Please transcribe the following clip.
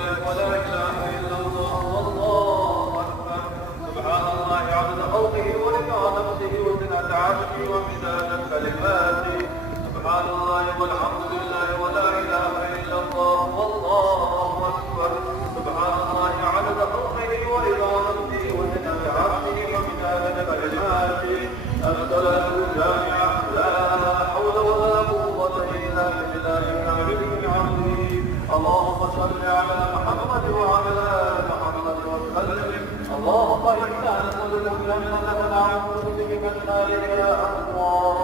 الله ولا إله إلا الله والله أكبر. سبحان الله عدد خلقه ورضا نفسه وزنة عرشه ومداد كلماته. سبحان الله والحمد لله ولا إله إلا الله والله أكبر. سبحان الله عدد خلقه ورضا نفسه وزنة عرشه ومداد كلماته. الصلاة الجامعة لا حول ولا قوة إلا بالله العلي العظيم. اللهم صل على محمد وعلى آل محمد وسلم. اللهم إنا نسألك بأنك نعوذ بك من ذلك يا الله